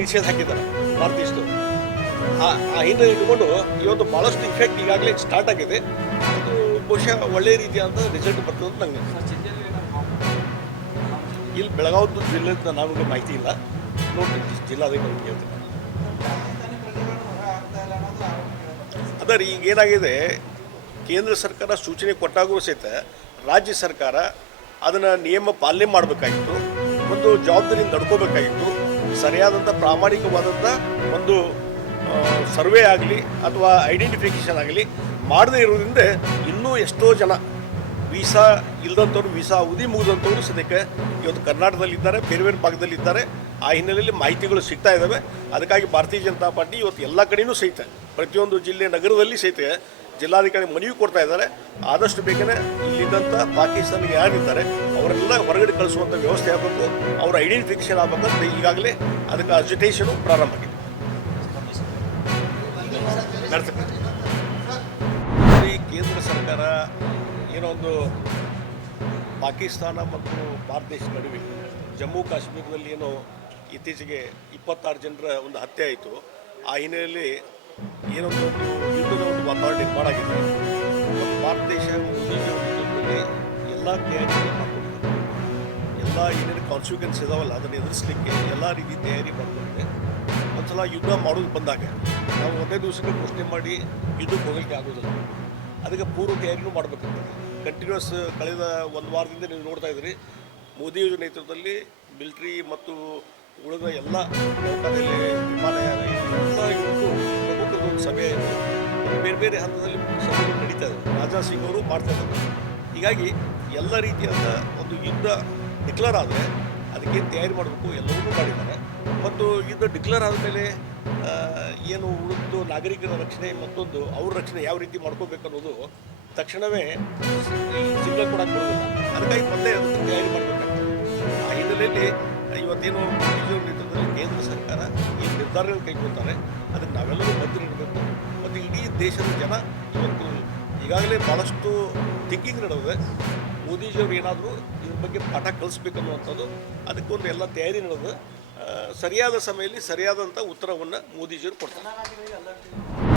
ನಿಷೇಧ ಹಾಕಿದ್ದಾರೆ ಭಾರತೀಯರು. ಆ ಹಿನ್ನೆಲೆ ಇಟ್ಕೊಂಡು ಇವತ್ತು ಭಾಳಷ್ಟು ಇಫೆಕ್ಟ್ ಈಗಾಗಲೇ ಸ್ಟಾರ್ಟ್ ಆಗಿದೆ. ಅದು ಬಹುಶಃ ಒಳ್ಳೆಯ ರೀತಿಯಾದ ರಿಸಲ್ಟ್ ಬರ್ತದೆ ಅಂತ ನನಗೆ. ಇಲ್ಲಿ ಬೆಳಗಾವಿ ಜಿಲ್ಲೆಯಿಂದ ನಮಗೆ ಮಾಹಿತಿ ಇಲ್ಲ, ನೋಡಿ ಜಿಲ್ಲಾಧಿಕಾರಿ ಕೇಳ್ತೀನಿ. ಅದೇ ರೀ, ಈಗ ಏನಾಗಿದೆ, ಕೇಂದ್ರ ಸರ್ಕಾರ ಸೂಚನೆ ಕೊಟ್ಟಾಗೂ ಸಹಿತ ರಾಜ್ಯ ಸರ್ಕಾರ ಅದನ್ನು ನಿಯಮ ಪಾಲನೆ ಮಾಡಬೇಕಾಗಿತ್ತು, ಒಂದು ಜವಾಬ್ದಾರಿಯಿಂದ ನಡ್ಕೋಬೇಕಾಗಿತ್ತು. ಸರಿಯಾದಂಥ ಪ್ರಾಮಾಣಿಕವಾದಂಥ ಒಂದು ಸರ್ವೆ ಆಗಲಿ ಅಥವಾ ಐಡೆಂಟಿಫಿಕೇಷನ್ ಆಗಲಿ ಮಾಡದೇ ಇರೋದ್ರಿಂದ ಇನ್ನೂ ಎಷ್ಟೋ ಜನ ವೀಸಾ ಇಲ್ಲದಂಥವ್ರು, ವೀಸಾ ಅವಧಿ ಮುಗಿದಂಥವ್ರು ಸದ್ಯಕ್ಕೆ ಇವತ್ತು ಕರ್ನಾಟಕದಲ್ಲಿದ್ದಾರೆ, ಬೇರೆ ಬೇರೆ ಭಾಗದಲ್ಲಿದ್ದಾರೆ. ಆ ಹಿನ್ನೆಲೆಯಲ್ಲಿ ಮಾಹಿತಿಗಳು ಸಿಗ್ತಾ ಇದ್ದಾವೆ. ಅದಕ್ಕಾಗಿ ಭಾರತೀಯ ಜನತಾ ಪಾರ್ಟಿ ಇವತ್ತು ಎಲ್ಲ ಕಡೆಯೂ ಸಹಿತ ಪ್ರತಿಯೊಂದು ಜಿಲ್ಲೆ ನಗರದಲ್ಲಿ ಸಹಿತ ಜಿಲ್ಲಾಧಿಕಾರಿ ಮನವಿ ಕೊಡ್ತಾ ಇದ್ದಾರೆ. ಆದಷ್ಟು ಬೇಗನೆ ಇಲ್ಲಿದ್ದಂಥ ಪಾಕಿಸ್ತಾನಿಗೆ ಯಾರಿದ್ದಾರೆ ಅವರೆಲ್ಲ ಹೊರಗಡೆ ಕಳಿಸುವಂಥ ವ್ಯವಸ್ಥೆ ಆಗಬೇಕು, ಅವರ ಐಡೆಂಟಿಫಿಕೇಷನ್ ಆಗಬೇಕಂತ ಈಗಾಗಲೇ ಅದಕ್ಕೆ ಅಜಿಟೇಷನು ಪ್ರಾರಂಭ ಆಗಿದೆ. ಕೇಂದ್ರ ಸರ್ಕಾರ ಏನೋ ಒಂದು ಪಾಕಿಸ್ತಾನ ಮತ್ತು ಭಾರತ ದೇಶ ನಡುವೆ ಜಮ್ಮು ಕಾಶ್ಮೀರದಲ್ಲಿ ಏನೋ ಇತ್ತೀಚೆಗೆ 26 ಜನರ ಒಂದು ಹತ್ಯೆ ಆಯಿತು. ಆ ಹಿನ್ನೆಲೆಯಲ್ಲಿ ಏನೊಂದು ಯುದ್ಧದ ಒಂದು ವಾತಾವರಣ ನಿರ್ಮಾಣ ಆಗಿದೆ. ಮತ್ತು ಭಾರತ ದೇಶ ಮೋದಿಜಿಯವರಲ್ಲಿ ಎಲ್ಲ ತಯಾರಿ ಮಾಡಿಕೊಂಡಿದೆ. ಎಲ್ಲ ಏನೇನು ಕಾನ್ಸಿಕ್ವೆನ್ಸ್ ಇದಾವಲ್ಲ ಅದನ್ನು ಎದುರಿಸಲಿಕ್ಕೆ ಎಲ್ಲ ರೀತಿ ತಯಾರಿ ಮಾಡ್ಕೊಂಡಿದೆ. ಒಂದು ಸಲ ಯುದ್ಧ ಮಾಡೋದು ಬಂದಾಗ ನಾವು ಒಂದೇ ದಿವಸಕ್ಕೆ ಘೋಷಣೆ ಮಾಡಿ ಯುದ್ಧಕ್ಕೆ ಹೋಗಲಿಕ್ಕೆ ಆಗೋದಿಲ್ಲ. ಅದಕ್ಕೆ ಪೂರ್ವ ತಯಾರಿನೂ ಮಾಡಬೇಕಾಗ್ತದೆ. ಕಂಟಿನ್ಯೂಸ್ ಕಳೆದ ಒಂದು ವಾರದಿಂದ ನೀವು ನೋಡ್ತಾ ಇದ್ದೀರಿ, ಮೋದಿಯವರ ನೇತೃತ್ವದಲ್ಲಿ ಮಿಲಿಟ್ರಿ ಮತ್ತು ಉಳಿದ ಎಲ್ಲ ನೌಕಾನೆಲೆ, ವಿಮಾನಯಾನ ಎಲ್ಲ ಇವತ್ತು ಪ್ರಮುಖದೊಂದು ಸಭೆ ಬೇರೆ ಬೇರೆ ಹಂತದಲ್ಲಿ ಸಭೆಗಳು ನಡೀತಾ ಇದೆ. ರಾಜನಾಥ್ ಸಿಂಗ್ ಅವರು ಮಾಡ್ತಾ ಇದ್ದಾರೆ. ಹೀಗಾಗಿ ಎಲ್ಲ ರೀತಿಯಾದ ಒಂದು ಯುದ್ಧ ಡಿಕ್ಲೇರ್ ಆದರೆ ಅದಕ್ಕೇನು ತಯಾರಿ ಮಾಡಬೇಕು ಎಲ್ಲವನ್ನೂ ಮಾಡಿದ್ದಾರೆ. ಮತ್ತು ಯುದ್ಧ ಡಿಕ್ಲೇರ್ ಆದಮೇಲೆ ಏನು ಉಳಿದು ನಾಗರಿಕರ ರಕ್ಷಣೆ ಮತ್ತೊಂದು ಅವ್ರ ರಕ್ಷಣೆ ಯಾವ ರೀತಿ ಮಾಡ್ಕೋಬೇಕು ಅನ್ನೋದು ತಕ್ಷಣವೇ ಸಿಗ್ನಲ್ ಕೊಡೋಕ್ಕೆ ಬರೋದಿಲ್ಲ. ಅದಕ್ಕಾಗಿ ಮೊದಲೇ ಅದಕ್ಕೆ ತಯಾರಿ ಮಾಡಬೇಕಾಗ್ತದೆ. ಆ ಹಿನ್ನೆಲೆಯಲ್ಲಿ ಇವತ್ತೇನು ಮೋದಿಜಿಯವರ ನೇತೃತ್ವದಲ್ಲಿ ಕೇಂದ್ರ ಸರ್ಕಾರ ಈ ನಿರ್ಧಾರಗಳು ಕೈಗೊಳ್ತಾರೆ, ಅದಕ್ಕೆ ನಾವೆಲ್ಲರೂ ಬದ್ಧರಿರಬೇಕು. ಮತ್ತು ಇಡೀ ದೇಶದ ಜನ ಇವತ್ತು ಈಗಾಗಲೇ ಭಾಳಷ್ಟು ಥಿಂಕಿಂಗ್ ನಡೆದಿದೆ. ಮೋದಿಜಿಯವರು ಏನಾದರೂ ಇದ್ರ ಬಗ್ಗೆ ಪಾಠ ಕಲಿಸ್ಬೇಕನ್ನುವಂಥದ್ದು, ಅದಕ್ಕೊಂದು ಎಲ್ಲ ತಯಾರಿ ನಡೆದು ಸರಿಯಾದ ಸಮಯದಲ್ಲಿ ಸರಿಯಾದಂಥ ಉತ್ತರವನ್ನು ಮೋದಿಜಿಯವರು ಕೊಡ್ತಾರೆ.